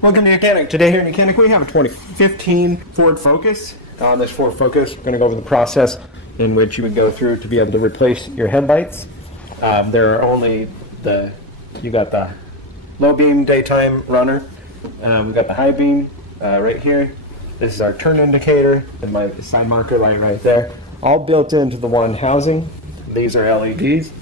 Welcome to YOUCANIC. Today here in YOUCANIC we have a 2015 Ford Focus. On this Ford Focus, we're going to go over the process in which you would go through to be able to replace your headlights. There are only you got the low beam daytime runner. We've got the high beam right here. This is our turn indicator and my side marker light right there. All built into the one housing. These are LEDs,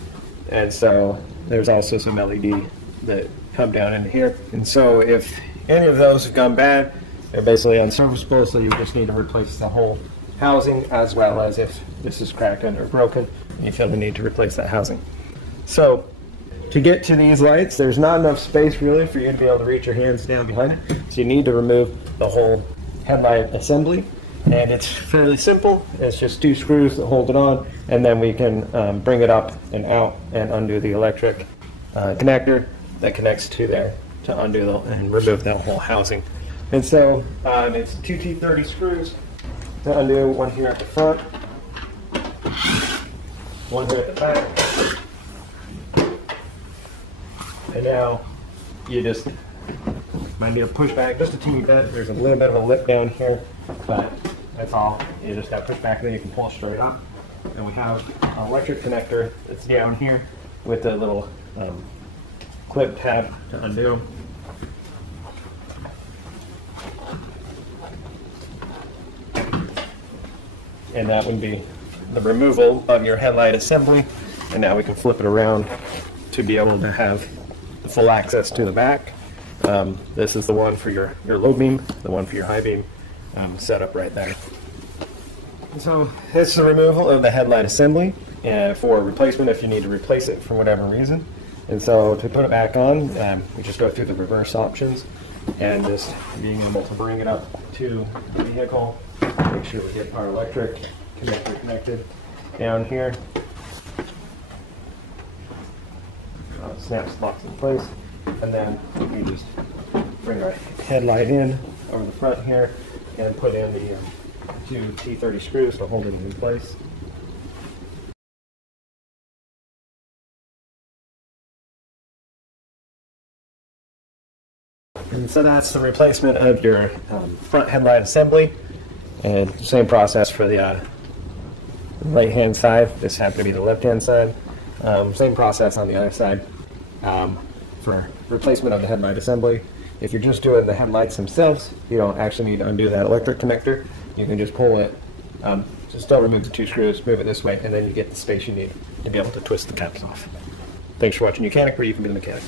and so there's also some LED that come down into here. And so if any of those have gone bad, they're basically unserviceable, so you just need to replace the whole housing, as well as if this is cracked or broken, you feel the need to replace that housing. So to get to these lights, there's not enough space really for you to be able to reach your hands down behind it, so you need to remove the whole headlight assembly. And it's fairly simple. It's just 2 screws that hold it on, and then we can bring it up and out and undo the electric connector that connects to there to undo and remove that whole housing. And so it's 2 T30 screws to undo, one here at the front, one here at the back. And now you just might need to push back just a teeny bit. There's a little bit of a lip down here, but that's all. You just got to push back, and then you can pull straight up. And we have an electric connector that's down here with a little clip tab to undo. And that would be the removal of your headlight assembly. And now we can flip it around to be able to have the full access to the back. This is the one for your low beam, the one for your high beam, set up right there. So it's the removal of the headlight assembly for replacement if you need to replace it for whatever reason. And so to put it back on, we just go through the reverse options and just being able to bring it up to the vehicle. Make sure we get our electric connector connected down here. Snaps, locks in place, and then we just bring our headlight in over the front here and put in the 2 T30 screws to hold it in place. And so that's the replacement of your front headlight assembly. And same process for the right hand side. This happened to be the left hand side. Same process on the other side for replacement of the headlight assembly. If you're just doing the headlights themselves, you don't actually need to undo that electric connector. You can just pull it, just still remove the 2 screws, move it this way, and then you get the space you need to be able to twist the caps off. Thanks for watching YOUCANIC, where you can be the mechanic.